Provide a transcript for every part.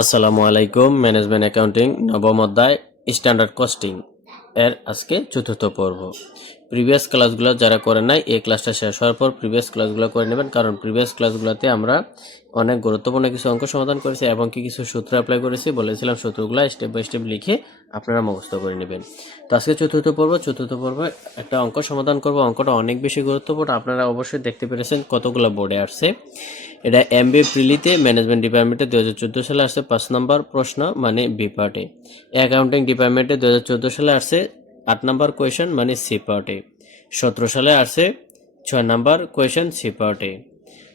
আসসালামু আলাইকুম। Management accounting নবম অধ্যায় স্ট্যান্ডার্ড কস্টিং এর আজকে চতুর্থ পর্ব। প্রিভিয়াস ক্লাসগুলো যারা করেন নাই এই ক্লাসটা শেষ হওয়ার পর প্রিভিয়াস ক্লাসগুলো করে নেবেন, কারণ প্রিভিয়াস ক্লাসগুলোতে আমরা অনেক গুরুত্বপূর্ণ কিছু অঙ্ক সমাধান করেছি এবং কিছু সূত্র অ্যাপ্লাই করেছি। বলেছিলাম সূত্রগুলো স্টেপ বাই স্টেপ লিখে আপনারা মুখস্থ করে নেবেন। তো আজকে চতুর্থ পর্বে একটা অঙ্ক সমাধান করব। অঙ্কটা অনেক বেশি গুরুত্বপূর্ণ, আপনারা অবশ্যই দেখতে পেরেছেন কতগুলো বোর্ডে আসছে। এটা এমবিএ প্রিলিতে ম্যানেজমেন্ট ডিপার্টমেন্টে 2014 সালে আসছে 5 নম্বর প্রশ্ন, মানে বি পার্টে। অ্যাকাউন্টিং ডিপার্টমেন্টে 2014 সালে আসছে 8 নম্বর কোয়েশন, মানে সি পার্টে। 17 সালে আসছে 6 নম্বর কোয়েশন সি পার্টে।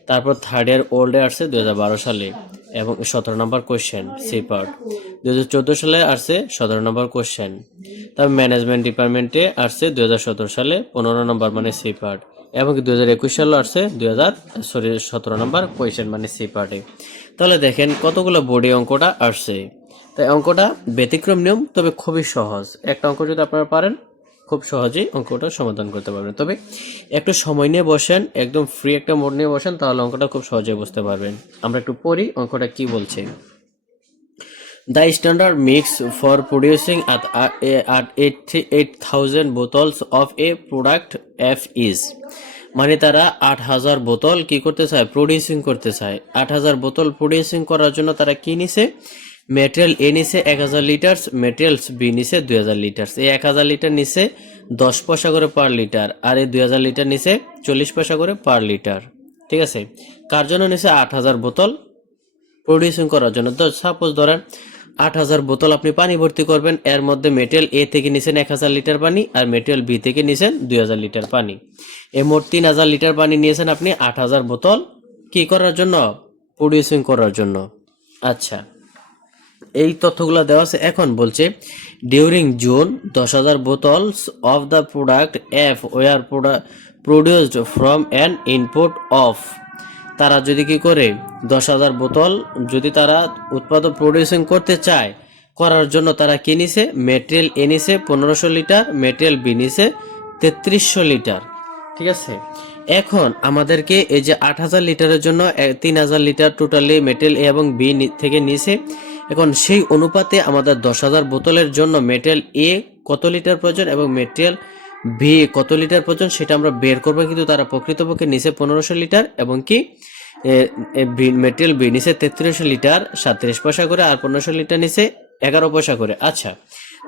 তারপর থার্ড ইয়ার ওল্ডে আসছে 2012 সালে এবং 17 নম্বর কোয়েশ্চেন সি পার্ট। 2014 সালে আসছে 17 নম্বর কোয়েশ্চেন। তারপর ম্যানেজমেন্ট ডিপার্টমেন্টে আসছে 2017 সালে 15 নম্বর, মানে সি পার্ট, এবং 2021 সালে আসছে 17 নম্বর কোয়েশ্চেন, মানে সি পার্টে। তাহলে দেখেন কতগুলো বোর্ডে অঙ্কটা আসছে। তাই অঙ্কটা ব্যতিক্রম নিয়ম, তবে খুবই সহজ। একটা অঙ্ক যদি আপনারা পারেন খুব সহজেই অঙ্কটা সমাধান করতে পারবেন। তবে একটু সময় নিয়ে বসেন, একদম ফ্রি একটা মোড নিয়ে বসেন, তাহলে অঙ্কটা খুব সহজে বুঝতে পারবেন। আমরা একটু পড়ি অঙ্কটা কি বলছে। The standard mix for producing at 8,000 bottles of a product F is, মানে তারা 8,000 বোতল কি করতে চায়, প্রডিউসিং করতে চায়। 8,000 বোতল প্রডিউসিং করার জন্য তারা কি নিছে, মেটেরিয়াল এ নিছে 1,000 লিটার, মেটেরিয়ালস বি নিছে 2,000 লিটার। এই 1,000 লিটার নিছে 10 পয়সা করে পার লিটার, আর এই 2,000 লিটার নিছে 40 পয়সা করে পার লিটার। ঠিক আছে, কার জন্য নিছে 8,000 বোতল প্রডিউসিং করার জন্য। তো সাপোজ ধরেন 8,000 বোতল আপনি পানি ভর্তি করবেন, এর মধ্যে মেটেরিয়াল এ থেকে নিছেন 1,000 লিটার পানি, আর মেটেরিয়াল বি থেকে নিছেন 2,000 লিটার পানি। এই মোট 3,000 লিটার পানি নিয়েছেন আপনি 8,000 বোতল কি করার জন্য, প্রডিউসিং করার জন্য। আচ্ছা, এই তথ্যগুলো দেওয়া আছে। এখন বলছে during June 10,000 bottles of the product F were produced from an input of. তারা যদি কি করে 10,000 বোতল যদি তারা উৎপাদন প্রডিউসিং করতে চায়, করার জন্য তারা কি নিছে, মেটেরিয়াল এ নিছে 1500 লিটার, মেটেরিয়াল বি নিছে 3300 লিটার। ঠিক আছে, এখন আমাদেরকে এই যে 8,000 লিটারের জন্য 3,000 লিটার টোটালি মেটেরিয়াল এ এবং বি থেকে নিছে। এখন সেই অনুপাতে আমাদের 10,000 বোতলের জন্য মেটেরিয়াল এ কত লিটার প্রয়োজন এবং মেটেরিয়াল বি কত লিটার প্রয়োজন সেটা আমরা বের করবো। কিন্তু তারা প্রকৃতপক্ষে নিচে 1500 লিটার এবং কি মেটেরিয়াল বি নিচে 3300 লিটার 37 পয়সা করে, আর 1500 লিটার নিচে 11 পয়সা করে। আচ্ছা,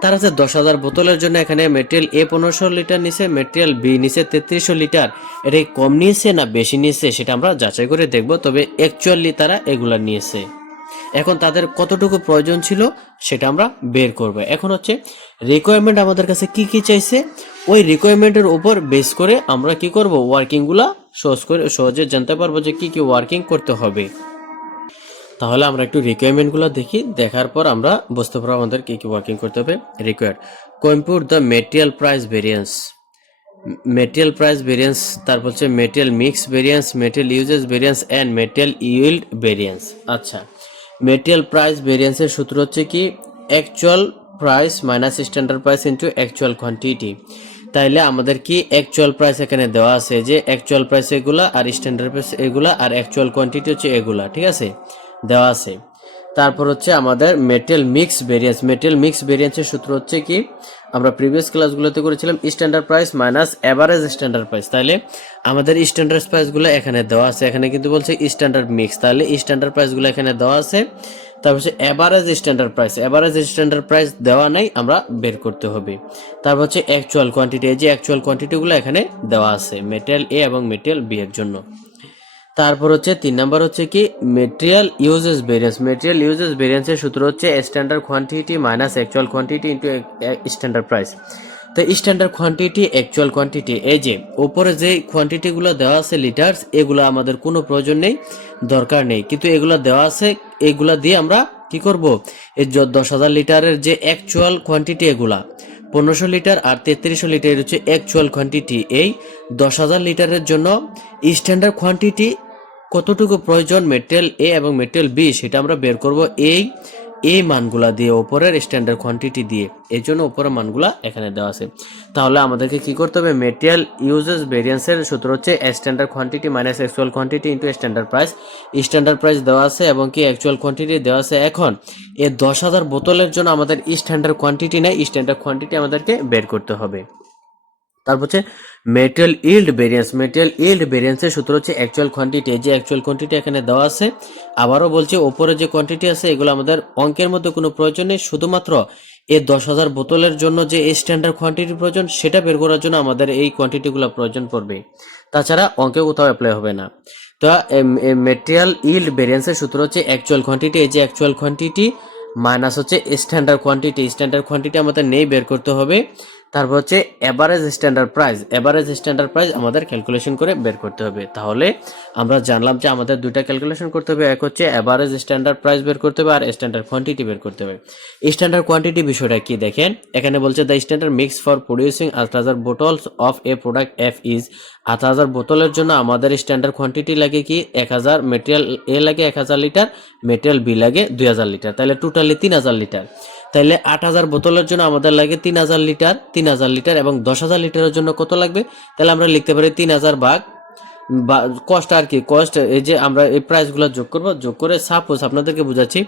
তার আছে 10,000 বোতলের জন্য এখানে মেটেরিয়াল এ 1500 লিটার নিচে, মেটেরিয়াল বি নিচে 3300 লিটার। এটা কম নিয়েছে না বেশি নিয়েছে সেটা আমরা যাচাই করে দেখব। তবে অ্যাকচুয়ালি তারা এগুলা নিয়েছে। এখন তাদের কতটুকু প্রয়োজন ছিল সেটা আমরা বের করব। এখন হচ্ছে রিকোয়ারমেন্ট আমাদের কাছে কি কি চাইছে, ওই রিকোয়ারমেন্টের উপর বেস করে আমরা কি করব, ওয়ার্কিংগুলা সহজে জানতে পারবো যে কি কি ওয়ার্কিং করতে হবে। তাহলে আমরা একটু রিকোয়ারমেন্টগুলো দেখি, দেখার পর আমরা বুঝতে পারবো আমাদের কি কি ওয়ার্কিং করতে হবে। Required compute the material price variance, material price variance, তারপর হচ্ছে material mix variance, material usage variance and material yield variance. আচ্ছা, মেটেরিয়াল প্রাইস ভেরিয়েন্সের সূত্র হচ্ছে কি, actual price minus standard price into actual quantity. তাইলে আমাদের কি অ্যাকচুয়াল প্রাইস এখানে দেওয়া আছে, যে অ্যাকচুয়াল প্রাইস এগুলা আর স্ট্যান্ডার্ড প্রাইস এগুলা আর অ্যাকচুয়াল কোয়ান্টিটি হচ্ছে এগুলা। ঠিক আছে, দেওয়া আছে। তারপর হচ্ছে আমাদের material mix variance, material mix ভেরিয়েন্সের সূত্র হচ্ছে কি, আমরা প্রিভিয়াস ক্লাসগুলোতে করেছিলাম standard price minus average standard price. তাহলে আমাদের স্ট্যান্ডার্ড প্রাইসগুলো এখানে দেওয়া আছে, এখানে কিন্তু বলছে স্ট্যান্ডার্ড মিক্স, তাহলে স্ট্যান্ডার্ড প্রাইসগুলো এখানে দেওয়া আছে। তারপর হচ্ছে average standard price, average standard price দেওয়া নাই, আমরা বের করতে হবে। তারপর হচ্ছে অ্যাকচুয়াল কোয়ান্টিটি, এই যে অ্যাকচুয়াল কোয়ান্টিটিগুলো এখানে দেওয়া আছে মেটেরিয়াল এ এবং মেটেরিয়াল বি এর জন্য। তারপর হচ্ছে 3 নাম্বার হচ্ছে কি material usage variance, material usage ভেরিয়েন্সের সূত্র হচ্ছে standard quantity minus actual quantity into standard price. তো স্ট্যান্ডার্ড কোয়ান্টিটি অ্যাকচুয়াল কোয়ান্টিটি, এই যে উপরে যে কোয়ান্টিটিগুলো দেওয়া আছে লিটার্স, এগুলো আমাদের কোনো প্রয়োজন নেই, দরকার নেই, কিন্তু এগুলো দেওয়া আছে, এগুলা দিয়ে আমরা কি করব, এই 10,000 লিটারের যে অ্যাকচুয়াল কোয়ান্টিটি এগুলা 1500 লিটার আর 3300 লিটার হচ্ছে অ্যাকচুয়াল কোয়ান্টিটি। এই 10,000 লিটারের জন্য স্ট্যান্ডার্ড কোয়ান্টিটি কতটুকু প্রয়োজন মেটেরিয়াল এ এবং মেটেরিয়াল বি সেটা আমরা বের করব এই এই মানগুলা দিয়ে উপরের স্ট্যান্ডার্ড কোয়ান্টিটি দিয়ে, এই জন্য উপরের মানগুলা এখানে দেওয়া আছে। তাহলে আমাদেরকে কি করতে হবে, মেটেরিয়াল ইউজেস ভেরিয়েন্সের সূত্র হচ্ছে standard quantity minus actual quantity into standard price. Standard price দেওয়া আছে এবং কি অ্যাকচুয়াল কোয়ান্টিটি দেওয়া আছে। এখন এই 10,000 বোতলের জন্য আমাদের স্ট্যান্ডার্ড কোয়ান্টিটি নেই, স্ট্যান্ডার্ড কোয়ান্টিটি আমাদেরকে বের করতে হবে। তারপর হচ্ছে material yield variance. Material yield ভেরিয়েন্সের সূত্র হচ্ছে অ্যাকচুয়াল কোয়ান্টিটি। এই যে অ্যাকচুয়াল কোয়ান্টিটি এখানে দেওয়া আছে, আবারও বলছি ওপরে যে কোয়ান্টিটি আছে এগুলো আমাদের অঙ্কের মধ্যে কোনো প্রয়োজন নেই, শুধুমাত্র এই 10,000 বোতলের জন্য যে স্ট্যান্ডার্ড কোয়ান্টিটি প্রয়োজন সেটা বের করার জন্য আমাদের এই কোয়ান্টিটিগুলো প্রয়োজন পড়বে, তাছাড়া অঙ্কে কোথাও অ্যাপ্লাই হবে না। তো মেটেরিয়াল ইল্ড ভেরিয়েন্সের সূত্র হচ্ছে অ্যাকচুয়াল কোয়ান্টিটি। এই যে অ্যাকচুয়াল কোয়ান্টিটি মাইনাস হচ্ছে স্ট্যান্ডার্ড কোয়ান্টিটি। স্ট্যান্ডার্ড কোয়ান্টিটি আমাদের নেই, বের করতে হবে। তারপর হচ্ছে average standard price. Average standard price আমাদের ক্যালকুলেশন করে বের করতে হবে। তাহলে আমরা জানলাম যে আমাদের দুইটা ক্যালকুলেশন করতে হবে, এক হচ্ছে এভারেজ স্ট্যান্ডার্ড প্রাইস বের করতে হবে আর স্ট্যান্ডার্ড কোয়ান্টিটি বের করতে হবে। স্ট্যান্ডার্ড কোয়ান্টিটি বিষয়টা কি দেখেন, এখানে বলছে the standard mix for producing 8,000 bottles of A product F is. 8,000 বোতলের জন্য আমাদের স্ট্যান্ডার্ড কোয়ান্টিটি লাগে কি 1,000, মেটেরিয়াল এ লাগে 1,000 লিটার, মেটেরিয়াল বি লাগে 2,000 লিটার, তাহলে টোটালি 3,000 লিটার। তাহলে 8,000 বোতলের জন্য আমাদের লাগে 3,000 লিটার, 3,000 লিটার এবং 10,000 লিটারের জন্য কত লাগবে, তাহলে আমরা লিখতে পারি 3,000 ভাগ বা কষ্ট আর কি, কষ্ট এই যে আমরা এই প্রাইসগুলো যোগ করব, যোগ করে সাপোজ আপনাদেরকে বুঝাচ্ছি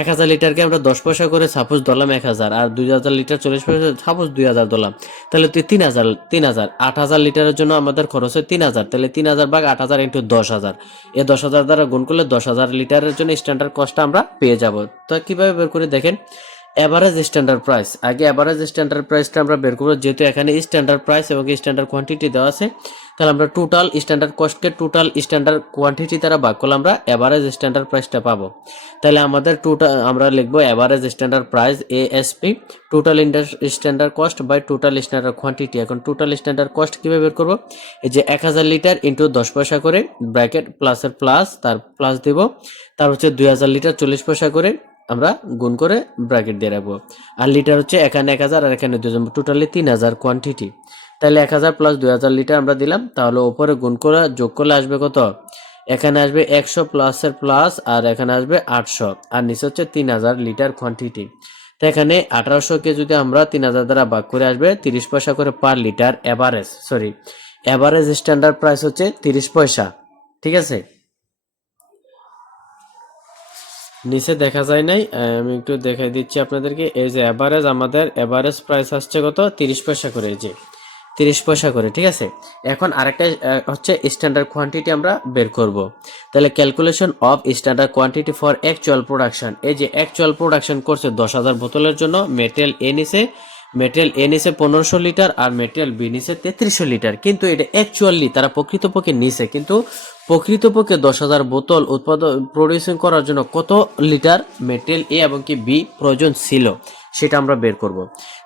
1,000 লিটারকে আমরা 10 পয়সা করে সাপোজ ধরলাম 1,000, আর 2,000 লিটার 40 পয়সা সাপোজ 2,000 ধরলাম, তাহলে 3,000 8,000 লিটারের জন্য আমাদের খরচ হয় 3,000, তাহলে 3,000 ভাগ 8,000 ইন্টু 10,000, এই 10,000 দ্বারা গুণ করলে 10,000 লিটারের জন্য স্ট্যান্ডার্ড কস্টটা আমরা পেয়ে যাব। তো কিভাবে বের করে দেখেন, এভারেজ স্ট্যান্ডার্ড প্রাইস, আগে এভারেজ স্ট্যান্ডার্ড প্রাইসটা আমরা বের করবো, যেহেতু এখানে স্ট্যান্ডার্ড প্রাইস এবং স্ট্যান্ডার্ড কোয়ান্টিটি দেওয়া আছে, তাহলে আমরা টোটাল স্ট্যান্ডার্ড কস্টকে টোটাল স্ট্যান্ডার্ড কোয়ান্টিটি দ্বারা ভাগ করলে আমরা এভারেজ স্ট্যান্ডার্ড প্রাইসটা পাবো। তাহলে আমাদের টোটাল আমরা লিখবো average standard price ASP, total standard cost by total standard quantity. এখন টোটাল স্ট্যান্ডার্ড কস্ট কিভাবে বের করবো, এই যে 1,000 লিটার ইন্টু 10 পয়সা করে ব্র্যাকেট প্লাসের প্লাস, তার প্লাস দিব, তার হচ্ছে 2,000 লিটার 40 পয়সা করে আমরা গুণ করে ব্র্যাকেট দিয়ে রাখবো, আর লিটার হচ্ছে এখানে 1,000 আর এখানে 2,000, টোটালি 3,000 কোয়ান্টিটি। তাহলে 1,000 প্লাস 2,000 লিটার আমরা দিলাম, তাহলে ওপরে গুণ করে যোগ করলে আসবে কত, এখানে আসবে 100 প্লাসের প্লাস আর এখানে আসবে 800, আর নিচে হচ্ছে 3,000 লিটার কোয়ান্টিটি। তো এখানে 1,800কে যদি আমরা 3,000 দ্বারা ভাগ করে আসবে 30 পয়সা করে per litre. Average standard price হচ্ছে 30 পয়সা, ঠিক আছে। নিচে দেখা যায় নাই, আমি একটু দেখাই দিচ্ছি আপনাদেরকে। এই যে এভারেজ, আমাদের এভারেজ প্রাইস আসছে কত, 30 পয়সা করে, এই যে 30 পয়সা করে, ঠিক আছে। এখন আরেকটা হচ্ছে স্ট্যান্ডার্ড কোয়ান্টিটি আমরা বের করব। তাহলে calculation of standard quantity for actual production. এই যে অ্যাকচুয়াল প্রোডাকশন করছে 10,000 বোতলের জন্য, মেটেরিয়াল এ নিছে 1500 লিটার আর মেটেরিয়াল বি নিছে 3300 লিটার, কিন্তু এটা অ্যাকচুয়ালি তারা প্রকৃতপক্ষে নিছে, কিন্তু প্রকৃতপক্ষে 10,000 বোতল উৎপাদন প্রডিউসিং করার জন্য কত লিটার মেটেরিয়াল এ এবং কি বি প্রয়োজন ছিল সেটা আমরা বের করব।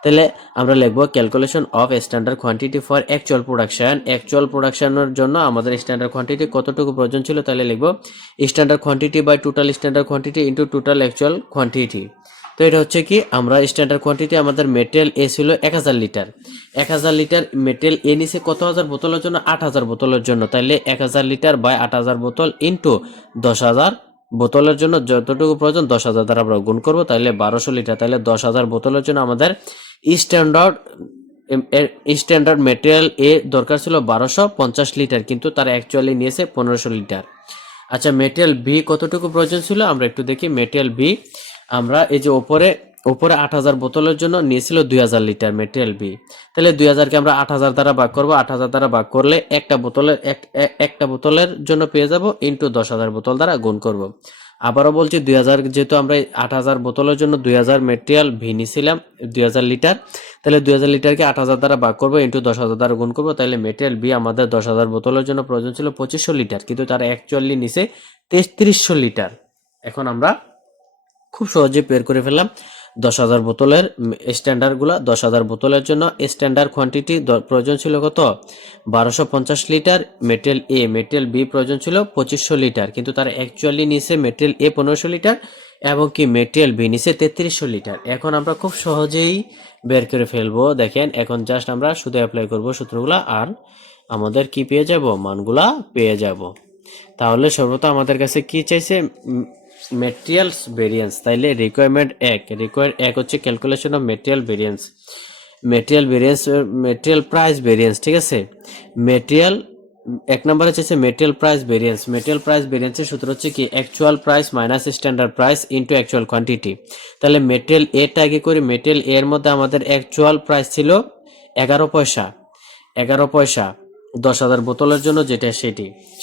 তাহলে আমরা লিখবো calculation of standard quantity for actual production. Actual প্রোডাকশনের জন্য আমাদের স্ট্যান্ডার্ড কোয়ান্টিটি কতটুকু প্রয়োজন ছিল, তাহলে লিখবো standard quantity by total standard quantity into total actual quantity. তো এটা হচ্ছে কি, আমরা স্ট্যান্ডার্ড কোয়ান্টিটি আমাদের মেটেরিয়াল এ ছিল 1,000 লিটার, 1,000 লিটার মেটেরিয়াল এ নিছে কত হাজার বোতলের জন্য, 8,000 বোতলের জন্য, তাইলে 1,000 লিটার বাই 8,000 বোতল ইন্টু 10,000 বোতলের জন্য যতটুকু প্রয়োজন 10,000 দ্বারা আমরা গুণ করবো, তাহলে 1,200 লিটার। তাহলে 10,000 বোতলের জন্য আমাদের স্ট্যান্ডার্ড মেটেরিয়াল এ দরকার ছিল 1,250 লিটার, কিন্তু তারা অ্যাকচুয়ালি নিয়েছে 1,500 লিটার। আচ্ছা, মেটেরিয়াল বি কতটুকু প্রয়োজন ছিল আমরা একটু দেখি। মেটেরিয়াল বি আমরা এই যে উপরে 8,000 বোতলের জন্য নিয়েছিল 2,000 লিটার মেটেরিয়াল বি, তাহলে 2,000কে আমরা 8,000 দ্বারা ভাগ করবো, 8,000 দ্বারা ভাগ করলে একটা বোতলের জন্য পেয়ে যাব, ইন্টু 10,000 বোতল দ্বারা গুণ করব। আবারও বলছি 2,000, যেহেতু আমরা 8,000 বোতলের জন্য 2,000 মেটেরিয়াল ভি নিয়েছিলাম 2,000 লিটার, তাহলে 2,000 লিটারকে 8,000 দ্বারা ভাগ করবো, ইন্টু 10,000 দ্বারা গুণ করবো, তাহলে মেটেরিয়াল বি আমাদের 10,000 বোতলের জন্য প্রয়োজন ছিল 2,500 লিটার, কিন্তু তারা অ্যাকচুয়ালি নিছে 3,300 লিটার। এখন আমরা খুব সহজে বের করে ফেললাম 10,000 বোতলের স্ট্যান্ডার্ডগুলো। 10,000 বোতলের জন্য স্ট্যান্ডার্ড কোয়ান্টিটি প্রয়োজন ছিল কত, 1,250 লিটার। মেটেরিয়াল বি প্রয়োজন ছিল 2,500 লিটার, কিন্তু তারা অ্যাকচুয়ালি নিছে মেটেরিয়াল এ 1,500 লিটার এবং কি মেটেরিয়াল বি নিছে 3,300 লিটার। এখন আমরা খুব সহজেই বের করে ফেলবো। দেখেন, এখন জাস্ট আমরা শুধু অ্যাপ্লাই করব সূত্রগুলা, আর আমাদের কি পেয়ে যাব, মানগুলা পেয়ে যাব। তাহলে সর্বত আমাদের কাছে কি চাইছে, মেটেরিয়ালস ভেরিয়েন্স, তাইলে রিকোয়ারমেন্ট এক হচ্ছে calculation of material price variance, ঠিক আছে। মেটেরিয়াল এক নম্বর হচ্ছে মেটেরিয়াল প্রাইস ভেরিয়েন্সের সূত্র হচ্ছে কি actual price minus standard price into actual quantity. তাহলে মেটেরিয়াল এটা আগে করি। মেটেরিয়াল এর মধ্যে আমাদের অ্যাকচুয়াল প্রাইস ছিল 11 পয়সা 10,000 বোতলের জন্য,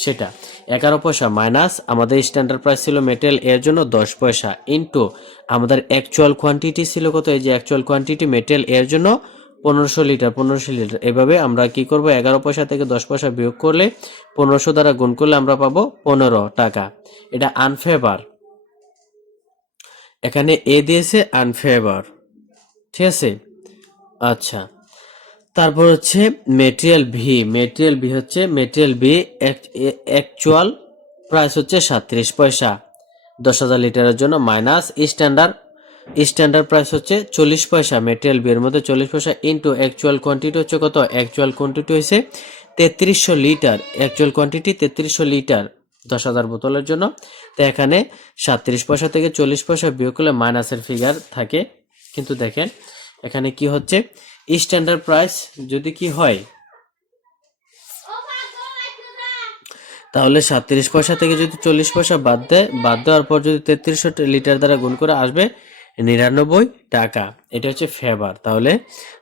সেটা 11 পয়সা মাইনাস আমাদের স্ট্যান্ডার্ড প্রাইস ছিল মেটেরিয়াল এর জন্য 10 পয়সা ইনটু আমাদের অ্যাকচুয়াল কোয়ান্টিটি ছিল কত, এই যে অ্যাকচুয়াল কোয়ান্টিটি মেটেরিয়াল এর জন্য 1500 লিটার। এভাবে আমরা কি করব, 11 পয়সা থেকে 10 পয়সা বিয়োগ করলে 1500 দ্বারা গুণ করলে আমরা পাবো 15 টাকা। এটা আনফেভার, এখানে এ দিয়েছে আনফেভার, ঠিক আছে। আচ্ছা, তারপর হচ্ছে মেটেরিয়াল ভি হচ্ছে অ্যাকচুয়াল প্রাইস হচ্ছে 37 পয়সা 10,000 লিটারের জন্য মাইনাস স্ট্যান্ডার্ড প্রাইস হচ্ছে 40 পয়সা, মেটেরিয়াল বি এর মধ্যে 40 পয়সা ইনটু অ্যাকচুয়াল কোয়ান্টিটি হচ্ছে কত, অ্যাকচুয়াল কোয়ান্টিটি হচ্ছে 3300 লিটার, অ্যাকচুয়াল কোয়ান্টিটি 3300 লিটার 10,000 বোতলের জন্য। তো এখানে 37 পয়সা থেকে 40 পয়সা বিয়োগ করলে মাইনাসের ফিগার থাকে, কিন্তু দেখেন এখানে কি হচ্ছে, স্ট্যান্ডার্ড প্রাইস যদি কি হয়, তাহলে 37 পয়সা থেকে যদি 40 পয়সা বাদ দেওয়ার পর যদি 3300 লিটার দ্বারা গুণ করে আসবে 99 টাকা। এটা হচ্ছে ফেভার। তাহলে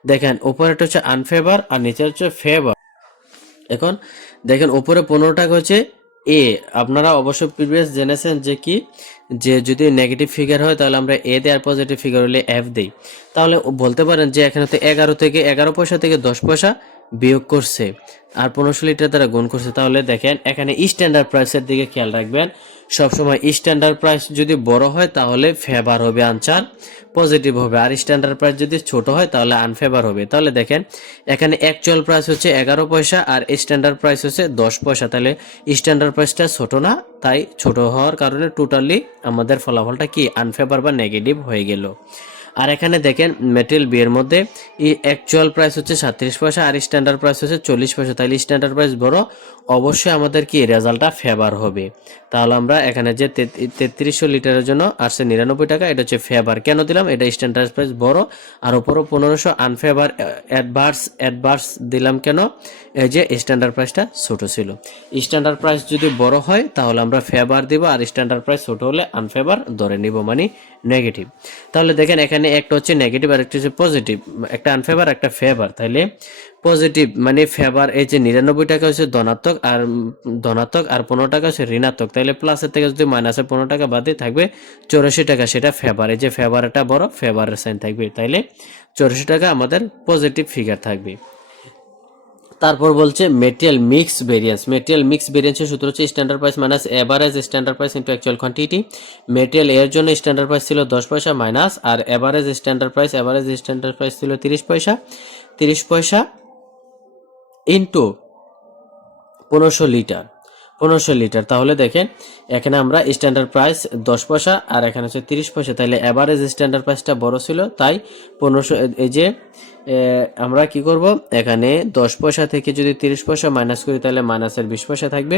দেখেন উপরেটা হচ্ছে আনফেভার আর নিচে হচ্ছে ফেভার। এখন দেখেন উপরে 15 টাকা হচ্ছে এ। আপনারা অবশ্যই প্রিভিয়াস জেনেছেন যে যদি নেগেটিভ ফিগার হয় তাহলে আমরা এ দেই আর পজিটিভ ফিগার হলে এফ দেই। তাহলে বলতে পারেন যে এখানে তো 11 পয়সা থেকে 10 পয়সা বিয়োগ করছে আর 1500 লিটার দ্বারা গুণ করছে। তাহলে দেখেন এখানে স্ট্যান্ডার্ড প্রাইসের দিকে খেয়াল রাখবেন। সবসময় স্ট্যান্ডার্ড প্রাইস যদি বড় হয় তাহলে ফেভার হবে, আনসার পজিটিভ হবে, আর স্ট্যান্ডার্ড প্রাইস যদি ছোট হয় তাহলে আনফেভার হবে। তাহলে দেখেন এখানে অ্যাকচুয়াল প্রাইস হচ্ছে 11 পয়সা আর স্ট্যান্ডার্ড প্রাইস হচ্ছে 10 পয়সা। তাহলে স্ট্যান্ডার্ড প্রাইসটা ছোট না, তাই ছোট হওয়ার কারণে টোটালি আমাদের ফলাফলটা কি আনফেভার বা নেগেটিভ হয়ে গেল। আর এখানে দেখেন মেটেরিয়াল বি এর মধ্যে অ্যাকচুয়াল প্রাইস হচ্ছে 37 পয়সা আর স্ট্যান্ডার্ড প্রাইস হচ্ছে 40 পয়সা। তাহলে স্ট্যান্ডার্ড প্রাইস বড়, অবশ্যই আমাদের কি রেজাল্টটা ফেভার হবে। তাহলে আমরা এখানে যে 3300 লিটারের জন্য আসছে 99 টাকা, এটা হচ্ছে ফেভার। কেন দিলাম, এটা স্ট্যান্ডার্ড প্রাইস বড় আর উপরও 1500 আনফেভার অ্যাডভার্স দিলাম কেন, এই যে স্ট্যান্ডার্ড প্রাইসটা ছোট ছিল। স্ট্যান্ডার্ড প্রাইস যদি বড় হয় তাহলে আমরা ফেভার দিব আর স্ট্যান্ডার্ড প্রাইস ছোট হলে আনফেভার ধরে নিব, মানে নেগেটিভ। তাহলে দেখেন এখানে একটা হচ্ছে নেগেটিভ আর একটা হচ্ছে পজিটিভ, একটা আনফেভার একটা ফেভার। তাহলে পজিটিভ মানে ফেভার, এই যে 99 টাকা হচ্ছে ধনাত্মক আর 15 টাকা হচ্ছে ঋণাত্মক। তাহলে প্লাসের থেকে যদি মাইনাসের 15 টাকা বাদে থাকবে 84 টাকা, সেটা ফেভার। এই যে ফেভারটা বড়, ফেভারের সাইন থাকবে, তাইলে 84 টাকা আমাদের পজিটিভ ফিগার থাকবে। তারপর বলছে মেটেরিয়াল মিক্স ভেরিয়েন্সের সূত্র হচ্ছে standard price minus average standard price into actual quantity. Material এর জন্য স্ট্যান্ডার্ড প্রাইস ছিল 10 পয়সা মাইনাস আর এভারেজ স্ট্যান্ডার্ড প্রাইস ছিল 30 পয়সা ইনটু 1500 লিটার। তাহলে দেখেন এখানে আমরা স্ট্যান্ডার্ড প্রাইস 10 পয়সা আর এখানে হচ্ছে 30 পয়সা, তাহলে এভারেজ স্ট্যান্ডার্ড প্রাইসটা বড় ছিল, তাই 1500 এই যে আমরা কি করব, এখানে 10 পয়সা থেকে যদি 30 পয়সা মাইনাস করি তাহলে মাইনাসের 20 পয়সা থাকবে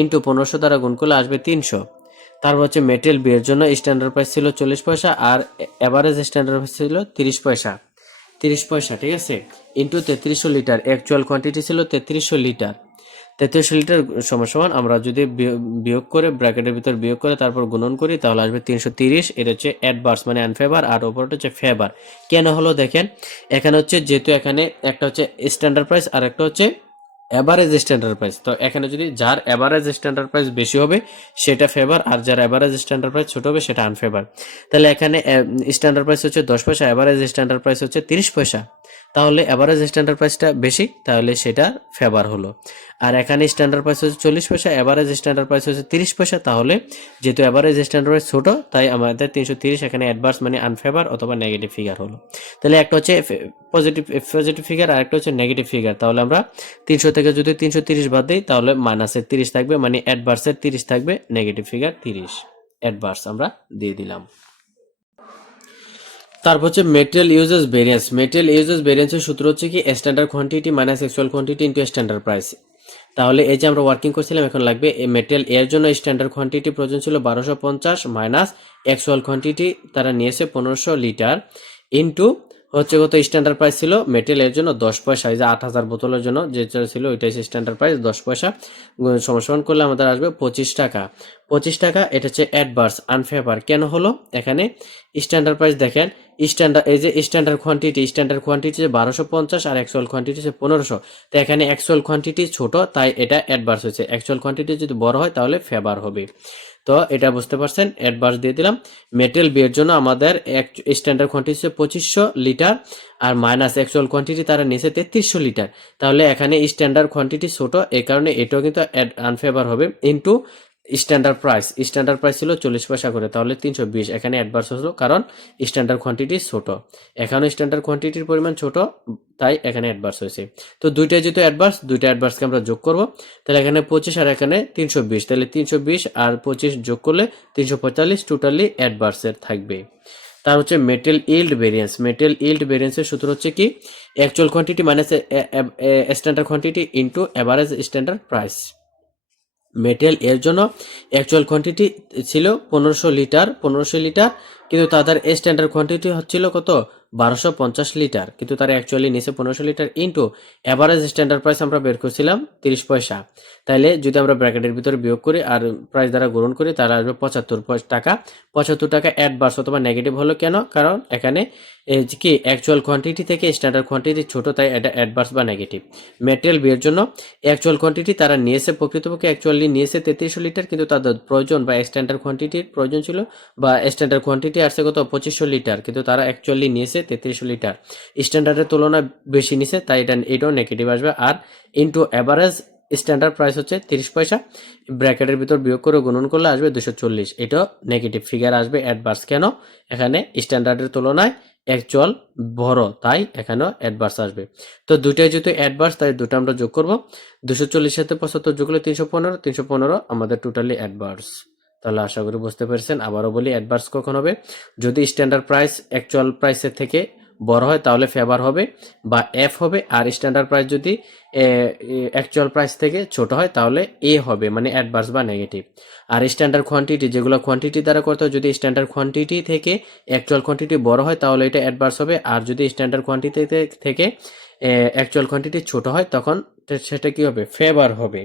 ইনটু 1500 দ্বারা গুণ করলে আসবে 300। তারপর হচ্ছে মেটেরিয়াল বি এর জন্য স্ট্যান্ডার্ড প্রাইস ছিল 40 পয়সা আর এভারেজ স্ট্যান্ডার্ড প্রাইস ছিল 30 পয়সা, ঠিক আছে, ইনটু 3300 লিটার। অ্যাকচুয়াল কোয়ান্টিটি ছিল 3300 লিটার। 3300 লিটার সমান আমরা যদি বিয়োগ করে ব্র্যাকেটের ভিতর বিয়োগ করে তারপর গুণন করি তাহলে আসবে 330। এটা হচ্ছে অ্যাডভার্স মানে আনফেভার আর ওপরটা হচ্ছে ফেভার। কেন হলো দেখেন, এখানে হচ্ছে যেহেতু এখানে একটা হচ্ছে স্ট্যান্ডার্ড প্রাইস আর একটা হচ্ছে এভারেজ স্ট্যান্ডার্ড প্রাইস, তো এখানে যদি যার এভারেজ স্ট্যান্ডার্ড প্রাইস বেশি হবে সেটা ফেভার আর যার এভারেজ স্ট্যান্ডার্ড প্রাইস ছোট হবে সেটা আনফেভার। তাহলে এখানে স্ট্যান্ডার্ড প্রাইস হচ্ছে 10 পয়সা, এভারেজ স্ট্যান্ডার্ড প্রাইস হচ্ছে 30 পয়সা, তাহলে এভারেজ স্ট্যান্ডার্ড প্রাইসটা বেশি, তাহলে সেটা ফেভার হলো। আর এখানে স্ট্যান্ডার্ড প্রাইস হচ্ছে 40 পয়সা, এভারেজ স্ট্যান্ডার্ড প্রাইস হচ্ছে 30 পয়সা, তাহলে যেহেতু এভারেজ স্ট্যান্ডার্ড প্রাইস ছোট তাই আমাদের 330 এখানে অ্যাডভার্স মানে আনফেভার অথবা নেগেটিভ ফিগার হলো। তাহলে একটা হচ্ছে পজিটিভ ফিগার আর একটা হচ্ছে নেগেটিভ ফিগার। তাহলে আমরা 300 থেকে যদি 330 বাদ দিই তাহলে মাইনাসের 30 থাকবে, মানে অ্যাডভার্সের 30 থাকবে, নেগেটিভ ফিগার 30 অ্যাডভার্স আমরা দিয়ে দিলাম। তারপর হচ্ছে মেটেরিয়াল ইউজেস ভেরিয়েন্সের সূত্র হচ্ছে কি standard quantity minus actual quantity into standard price. তাহলে এই যে আমরা ওয়ার্কিং করছিলাম, এখন লাগবে এই মেটেরিয়াল এর জন্য স্ট্যান্ডার্ড কোয়ান্টিটি প্রয়োজন ছিল 1250 মাইনাস অ্যাকচুয়াল কোয়ান্টিটি তারা নিয়েছে 1500 লিটার ইনটু হচ্ছে কত স্ট্যান্ডার্ড প্রাইস ছিল মেটেরিয়াল এর জন্য 10 পয়সা, এই যে 8000 বোতলের জন্য যে ছিল ওইটাই স্ট্যান্ডার্ড প্রাইস 10 পয়সা, সমান করলে আমাদের আসবে 25 টাকা। 25 টাকা এটা হচ্ছে অ্যাডভার্স আনফেভার কেন হলো? এখানে স্ট্যান্ডার্ড প্রাইস দেখেন, এই যে স্ট্যান্ডার্ড কোয়ান্টিটি যে 1250 আর অ্যাকচুয়াল কোয়ান্টিটি হচ্ছে 1500, তো এখানে অ্যাকচুয়াল কোয়ান্টিটি ছোট তাই এটা অ্যাডভার্স হয়েছে। অ্যাকচুয়াল কোয়ান্টিটি যদি বড় হয় তাহলে ফেভার হবে। তো এটা বুঝতে পারছেন, অ্যাডভার্স দিয়ে দিলাম। মেটেরিয়াল বি এর জন্য আমাদের স্ট্যান্ডার্ড কোয়ান্টিটি হচ্ছে 2500 লিটার আর মাইনাস অ্যাকচুয়াল কোয়ান্টিটি তারা নিয়েছে 3300 লিটার, তাহলে এখানে স্ট্যান্ডার্ড কোয়ান্টিটি ছোট, এই কারণে এটাও কিন্তু আনফেভার হবে ইনটু স্ট্যান্ডার্ড প্রাইস ছিল 40 পয়সা করে, তাহলে 320 এখানে অ্যাডভার্স হলো কারণ স্ট্যান্ডার্ড কোয়ান্টিটি ছোট। এখানে স্ট্যান্ডার্ড কোয়ান্টিটির পরিমাণ ছোট তাই এখানে অ্যাডভার্স হয়েছে। তো দুইটাই যেহেতু দুইটা অ্যাডভার্সকে আমরা যোগ করব, তাহলে এখানে 25 আর এখানে 320, তাহলে 320 আর 25 যোগ করলে 345 টোটালি অ্যাডভার্সের থাকবে। তার হচ্ছে মেটেরিয়াল ইল্ড ভেরিয়েন্সের সূত্র হচ্ছে কি, actual quantity minus standard quantity into average standard price. Material এর জন্য অ্যাকচুয়াল কোয়ান্টিটি ছিল 1500 লিটার, কিন্তু তাদের স্ট্যান্ডার্ড কোয়ান্টিটি হচ্ছিল কত 1250 লিটার, কিন্তু তারা অ্যাকচুয়ালি নিচে 1500 litre into average standard price আমরা বের করছিলাম 30 পয়সা। তাইলে যদি আমরা ব্র্যাকেটের ভিতরে বিয়োগ করি আর প্রাইস দ্বারা গ্রহণ করি তাহলে আসবে 75 টাকা। 75 টাকা অ্যাডভার্স অথবা নেগেটিভ হলো কেন? কারণ এখানে কি অ্যাকচুয়াল কোয়ান্টিটি থেকে স্ট্যান্ডার্ড কোয়ান্টিটি ছোট, তাই এটা অ্যাডভার্স বা নেগেটিভ। মেটেরিয়াল বি এর জন্য অ্যাকচুয়াল কোয়ান্টিটি তারা নিয়েছে, প্রকৃতপক্ষে অ্যাকচুয়ালি নিয়েছে 3300 লিটার, কিন্তু তাদের প্রয়োজন বা স্ট্যান্ডার্ড কোয়ান্টিটির প্রয়োজন ছিল বা স্ট্যান্ডার্ড কোয়ান্টিটি আসছে কত 2500 লিটার, কিন্তু তারা অ্যাকচুয়ালি নিয়েছে 3300 লিটার, স্ট্যান্ডার্ডের তুলনায় বেশি নিছে, তাই এটাও নেগেটিভ আসবে। আর ইনটু এভারেজ স্ট্যান্ডার্ড প্রাইস হচ্ছে 30 পয়সা, ব্র্যাকেটের ভিতর বিয়োগ করে গুণন করলে আসবে 240, এটাও নেগেটিভ ফিগার আসবে অ্যাডভার্স কেন? এখানে স্ট্যান্ডার্ডের তুলনায় অ্যাকচুয়াল বড়, তাই এখানেও অ্যাডভার্স আসবে। তো দুটাই যেহেতু অ্যাডভার্স তাই দুটো আমরা যোগ করব, 240 সাথে 75 যোগ করলে 315 আমাদের টোটালি অ্যাডভার্স। তাহলে আশা করি বুঝতে পেরেছেন। আবারও বলি, অ্যাডভার্স কখন হবে? যদি স্ট্যান্ডার্ড প্রাইস অ্যাকচুয়াল প্রাইসের থেকে বড় হয় তাহলে ফেভার হবে বা এফ হবে, আর স্ট্যান্ডার্ড প্রাইস যদি অ্যাকচুয়াল প্রাইস থেকে ছোট হয় তাহলে এ হবে, মানে অ্যাডভার্স বা নেগেটিভ। আর স্ট্যান্ডার্ড কোয়ান্টিটি যেগুলো কোয়ান্টিটি দ্বারা করতে হয়, যদি স্ট্যান্ডার্ড কোয়ান্টিটি থেকে অ্যাকচুয়াল কোয়ান্টিটি বড় হয় তাহলে এটা অ্যাডভার্স হবে, আর যদি স্ট্যান্ডার্ড কোয়ান্টিটি থেকে অ্যাকচুয়াল কোয়ান্টিটি ছোট হয় তখন সেটা কি হবে? ফেভার হবে।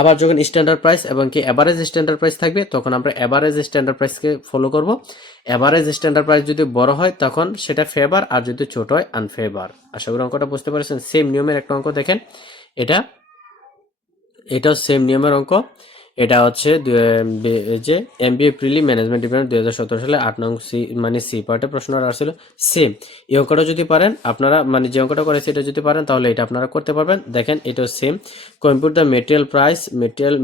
আবার যখন স্ট্যান্ডার্ড প্রাইস এবং কি এভারেজ স্ট্যান্ডার্ড প্রাইস থাকবে তখন আমরা এভারেজ স্ট্যান্ডার্ড প্রাইসকে ফলো করব। এভারেজ স্ট্যান্ডার্ড প্রাইস যদি বড় হয় তখন সেটা ফেভার, আর যদি ছোট হয় আনফেভার। আশা করি অঙ্কটা বুঝতে পেরেছেন। সেম নিয়মের একটা অঙ্ক দেখেন, এটাও সেম নিয়মের অঙ্ক। এটা হচ্ছে যে এমবিএ প্রিলি ম্যানেজমেন্ট ডিপার্টমেন্ট 2017 সালে 8 নং সি মানে সি পার্টে প্রশ্ন আসছিল। সেম এই অঙ্কটা যদি পারেন আপনারা, মানে যে অঙ্কটা করেছে এটা যদি পারেন তাহলে এটা আপনারা করতে পারবেন। দেখেন এটাও same, compute the material price, material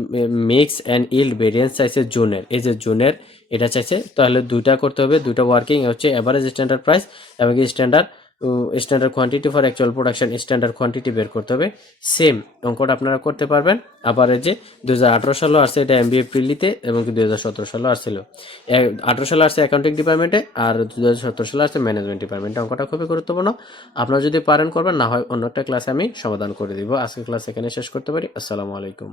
mix and yield variance চাইছে জোনের, এই যে জোনের এটা চাইছে, তাহলে দুইটা করতে হবে, দুইটা ওয়ার্কিং হচ্ছে এভারেজ স্ট্যান্ডার্ড প্রাইস এবং standard quantity for actual production, standard quantity বের করতে হবে। সেম অঙ্কটা আপনারা করতে পারবেন। আবার এই যে 2018 সালেও আসছে এটা এমবিএ প্রিলিতে, এবং 2017 সালেও আসছিল। 18 সালে আসছে অ্যাকাউন্টিং ডিপার্টমেন্টে আর 2017 সালে আসছে ম্যানেজমেন্ট ডিপার্টমেন্টে। অঙ্কটা খুবই গুরুত্বপূর্ণ, আপনারা যদি পারেন করবেন, না হয় অন্য একটা ক্লাসে আমি সমাধান করে দিব। আজকের ক্লাস এখানে শেষ করতে পারি। আসসালামু আলাইকুম।